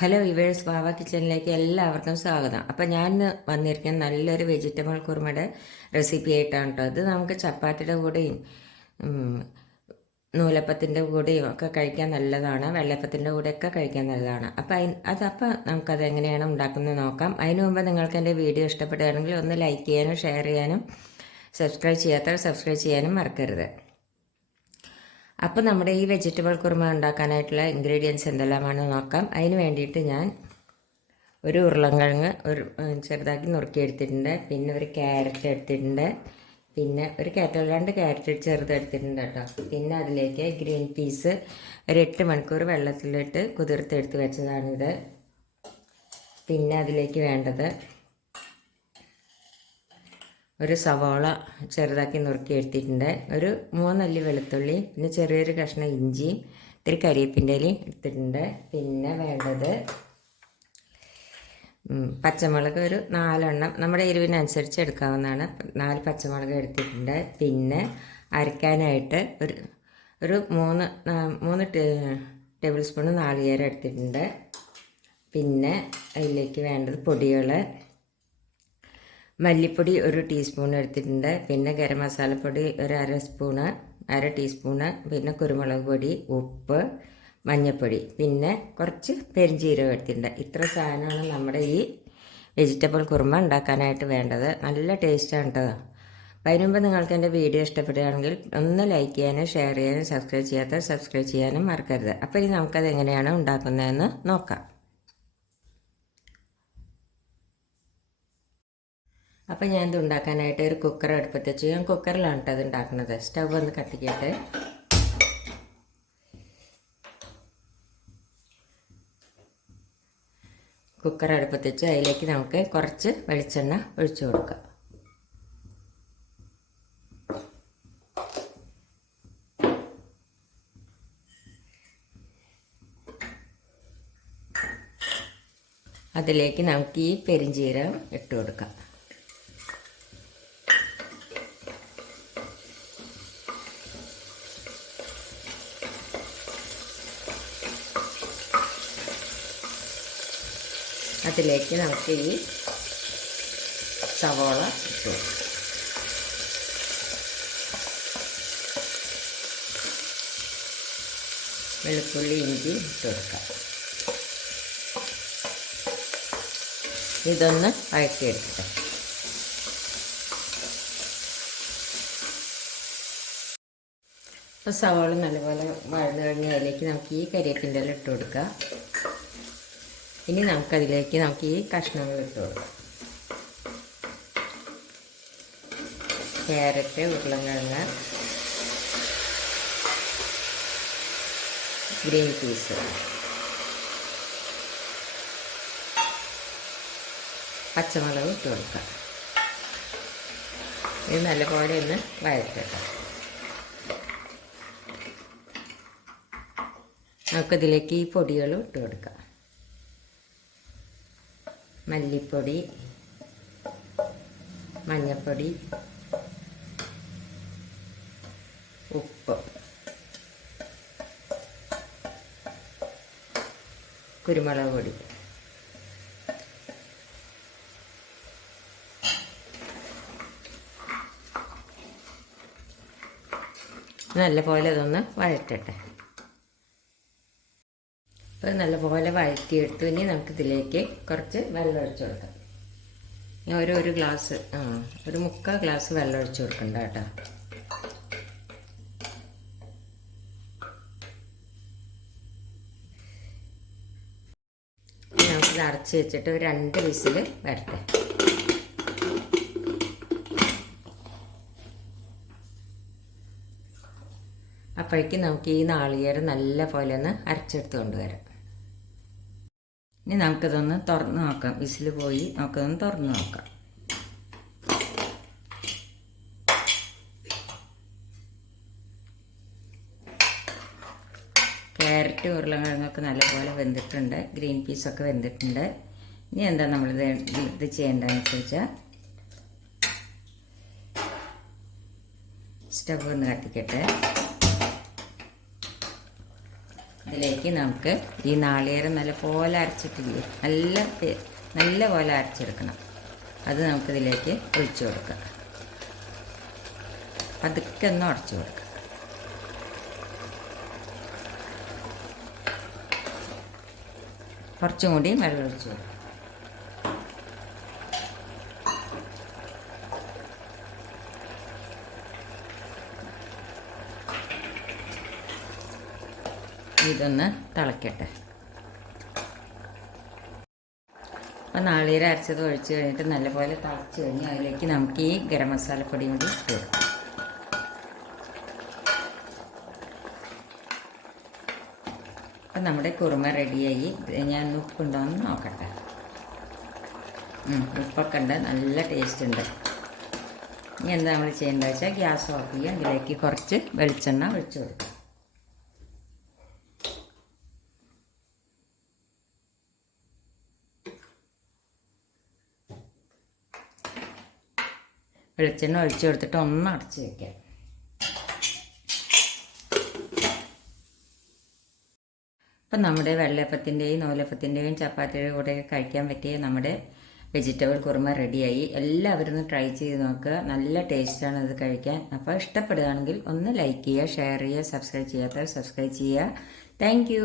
Hello viewers, വാവ കിച്ചണിലേക്ക് എല്ലാവർക്കും സ്വാഗതം. അപ്പോൾ ഞാൻ ഇന്ന് വന്നിരിക്കുന്ന നല്ലൊരു വെജിറ്റബിൾ കുറുമയുടെ റെസിപ്പി ആയിട്ടാണ് കേട്ടോ. ഇത് നമുക്ക് ചപ്പാത്തിയുടെ കൂടെയും നൂലപ്പത്തിൻ്റെ കൂടെയും ഒക്കെ കഴിക്കാൻ നല്ലതാണ്, വെള്ളയപ്പത്തിൻ്റെ കൂടെയൊക്കെ കഴിക്കാൻ നല്ലതാണ്. അപ്പോൾ നമുക്കത് എങ്ങനെയാണ് ഉണ്ടാക്കുന്നത് നോക്കാം. അതിനു മുമ്പ് നിങ്ങൾക്ക് എൻ്റെ വീഡിയോ ഇഷ്ടപ്പെടുകയാണെങ്കിൽ ഒന്ന് ലൈക്ക് ചെയ്യാനും ഷെയർ ചെയ്യാനും സബ്സ്ക്രൈബ് ചെയ്യാത്തവർ സബ്സ്ക്രൈബ് ചെയ്യാനും മറക്കരുത്. അപ്പോൾ നമ്മുടെ ഈ വെജിറ്റബിൾ കുറുമ ഉണ്ടാക്കാനായിട്ടുള്ള ഇൻഗ്രീഡിയൻസ് എന്തെല്ലാമാണെന്ന് നോക്കാം. അതിന് വേണ്ടിയിട്ട് ഞാൻ ഒരു ഉരുളൻകിഴങ്ങ് ചെറുതാക്കി നുറുക്കി എടുത്തിട്ടുണ്ട്, പിന്നെ ഒരു ക്യാരറ്റ് എടുത്തിട്ടുണ്ട്, പിന്നെ ഒരു രണ്ട് ക്യാരറ്റ് ചെറുതെടുത്തിട്ടുണ്ട് കേട്ടോ. പിന്നെ അതിലേക്ക് ഗ്രീൻ പീസ് ഒരു 8 മണിക്കൂർ വെള്ളത്തിലിട്ട് കുതിർത്തെടുത്ത് വെച്ചതാണിത്. പിന്നെ അതിലേക്ക് വേണ്ടത് ഒരു സവാള ചെറുതാക്കി നുറുക്കി എടുത്തിട്ടുണ്ട്, ഒരു 3 അല്ലി വെളുത്തുള്ളി, പിന്നെ ചെറിയൊരു കഷ്ണം ഇഞ്ചിയും ഇത്തിരി കരിവേപ്പിൻ്റെ ഇലയും എടുത്തിട്ടുണ്ട്. പിന്നെ വേണ്ടത് പച്ചമുളക് ഒരു 4 എണ്ണം നമ്മുടെ എരിവിനനുസരിച്ച് എടുക്കാവുന്നതാണ്. 4 പച്ചമുളക് എടുത്തിട്ടുണ്ട്. പിന്നെ അരയ്ക്കാനായിട്ട് ഒരു 3 ടേബിൾ സ്പൂൺ നാളികേരം എടുത്തിട്ടുണ്ട്. പിന്നെ അതിലേക്ക് വേണ്ടത് പൊടികൾ: മല്ലിപ്പൊടി ഒരു ടീസ്പൂൺ എടുത്തിട്ടുണ്ട്, പിന്നെ ഗരം മസാലപ്പൊടി ഒരു അര ടീസ്പൂണ്, പിന്നെ കുരുമുളക് പൊടി, ഉപ്പ്, മഞ്ഞൾപ്പൊടി, പിന്നെ കുറച്ച് പെരിഞ്ചീരകം എടുത്തിട്ടുണ്ട്. ഇത്ര സാധനമാണ് നമ്മുടെ ഈ വെജിറ്റബിൾ കുറുമ ഉണ്ടാക്കാനായിട്ട് വേണ്ടത്. നല്ല ടേസ്റ്റാണ് കേട്ടോ. അപ്പോൾ അതിന് മുമ്പ് നിങ്ങൾക്ക് എൻ്റെ വീഡിയോ ഇഷ്ടപ്പെടുകയാണെങ്കിൽ ഒന്ന് ലൈക്ക് ചെയ്യാനും ഷെയർ ചെയ്യാനും സബ്സ്ക്രൈബ് ചെയ്യാനും മറക്കരുത്. അപ്പോൾ ഇനി നമുക്കത് എങ്ങനെയാണ് ഉണ്ടാക്കുന്നതെന്ന് നോക്കാം. അപ്പോൾ ഞാനിത് ഉണ്ടാക്കാനായിട്ട് ഒരു കുക്കർ അടുപ്പത്ത് വെച്ച്, ഞാൻ കുക്കറിലാണ് കേട്ടോ അത് ഉണ്ടാക്കുന്നത്. സ്റ്റവ് ഒന്ന് കത്തിക്കട്ടെ. കുക്കർ അടുപ്പത്ത് വെച്ച് അതിലേക്ക് നമുക്ക് കുറച്ച് വെളിച്ചെണ്ണ ഒഴിച്ചു കൊടുക്കാം. അതിലേക്ക് നമുക്ക് ഈ പെരിഞ്ചീരകം ഇട്ട് കൊടുക്കാം. അതിലേക്ക് നമുക്ക് ഈ സവാള ഇട്ടു, വെളുത്തുള്ളി ഇഞ്ചി ഇട്ട് കൊടുക്കാം. ഇതൊന്ന് വഴറ്റിയെടുക്കട്ടെ. അപ്പോൾ സവാള നല്ലപോലെ വഴന്നു കഴിഞ്ഞ് അതിലേക്ക് നമുക്ക് ഈ കരിവേപ്പിൻ്റെ ഇല ഇട്ട് കൊടുക്കാം. ഇനി നമുക്കതിലേക്ക് ഈ കഷ്ണങ്ങൾ ഇട്ട് കൊടുക്കാം. ക്യാരറ്റ്, ഉരുളൻകിഴങ്ങ്, ഗ്രീൻ പീസ്, പച്ചമുളക് ഇട്ട് കൊടുക്കാം. ഇത് നല്ലപോലെ ഒന്ന് വഴറ്റട്ടെ. നമുക്കിതിലേക്ക് ഈ പൊടികളും ഇട്ട് കൊടുക്കാം. മല്ലിപ്പൊടി, മഞ്ഞൾപ്പൊടി, ഉപ്പ്, കുരുമുളക് പൊടി, നല്ലപോലെ ഇതൊന്ന് വഴറ്റട്ടെ. അപ്പോൾ നല്ലപോലെ വഴറ്റിയെടുത്തു. ഇനി നമുക്കിതിലേക്ക് കുറച്ച് വെള്ളം ഒഴിച്ചു കൊടുക്കാം. ഞാൻ ഒരു ഗ്ലാസ് ഒരു 3/4 ഗ്ലാസ് വെള്ളം ഒഴിച്ചു കൊടുക്കണ്ട കേട്ടോ. നമുക്കിത് അടച്ച് വെച്ചിട്ട് ഒരു 2 വിസിൽ വരട്ടെ. അപ്പോഴേക്കും നമുക്ക് ഈ നാളികേരം നല്ല പോലെ ഒന്ന് അരച്ചെടുത്ത് കൊണ്ടുവരാം. ഇനി നമുക്കിതൊന്ന് തുറന്ന് നോക്കാം. വിസിൽ പോയി, നമുക്കിതൊന്ന് തുറന്ന് നോക്കാം. ക്യാരറ്റ്, ഉരുളൻകിഴങ്ങൊക്കെ നല്ലപോലെ വെന്തിട്ടുണ്ട്, ഗ്രീൻ പീസൊക്കെ വെന്തിട്ടുണ്ട്. ഇനി എന്താ ഇത് ചെയ്യേണ്ടതെന്ന് വെച്ചാൽ സ്റ്റവ് ഒന്ന് കത്തിക്കട്ടെ. ഇതിലേക്ക് നമുക്ക് ഈ നാളികേരം നല്ല പോലെ അരച്ചിട്ടില്ലേ, നല്ല പോലെ അരച്ചെടുക്കണം. അത് നമുക്കിതിലേക്ക് ഒഴിച്ചു കൊടുക്കാം. പതുക്കെ ഒന്ന് ഉടച്ചു കൊടുക്കാം. കുറച്ചും കൂടി വെള്ളം ഒഴിച്ചു കൊടുക്കാം. ഇതൊന്ന് തിളക്കട്ടെ. അപ്പോൾ നാളികേരം അരച്ചത് ഒഴിച്ച് കഴിഞ്ഞിട്ട് നല്ലപോലെ തിളച്ച് കഴിഞ്ഞ് അതിലേക്ക് നമുക്ക് ഈ ഗരം മസാലപ്പൊടി കൂടി ഇട്ട് കൊടുക്കാം. അപ്പം നമ്മുടെ കുറുമ റെഡിയായി. ഞാൻ ഉപ്പുണ്ടോയെന്ന് നോക്കട്ടെ. ഉപ്പൊക്കെ ഉണ്ട്, നല്ല ടേസ്റ്റ് ഉണ്ട്. ഇനി എന്താ നമ്മൾ ചെയ്യേണ്ടത് വെച്ചാൽ ഗ്യാസ് ഓഫ് ചെയ്യുക. അതിലേക്ക് കുറച്ച് വെളിച്ചെണ്ണ ഒഴിച്ച് കൊടുക്കുക. വെളിച്ചെണ്ണ ഒഴിച്ച് കൊടുത്തിട്ട് ഒന്ന് അടച്ച് വയ്ക്കാം. അപ്പം നമ്മുടെ വെള്ളയപ്പത്തിൻ്റെയും നൂലപ്പത്തിൻ്റെയും ചപ്പാത്തിയുടെ കൂടെയൊക്കെ കഴിക്കാൻ പറ്റിയ നമ്മുടെ വെജിറ്റബിൾ കുറുമ റെഡിയായി. എല്ലാവരും ഒന്ന് ട്രൈ ചെയ്ത് നോക്കുക. നല്ല ടേസ്റ്റാണ് ഇത് കഴിക്കാൻ. അപ്പോൾ ഇഷ്ടപ്പെടുകയാണെങ്കിൽ ഒന്ന് ലൈക്ക് ചെയ്യുക, ഷെയർ ചെയ്യുക, സബ്സ്ക്രൈബ് ചെയ്യാത്തവർ സബ്സ്ക്രൈബ് ചെയ്യുക. താങ്ക്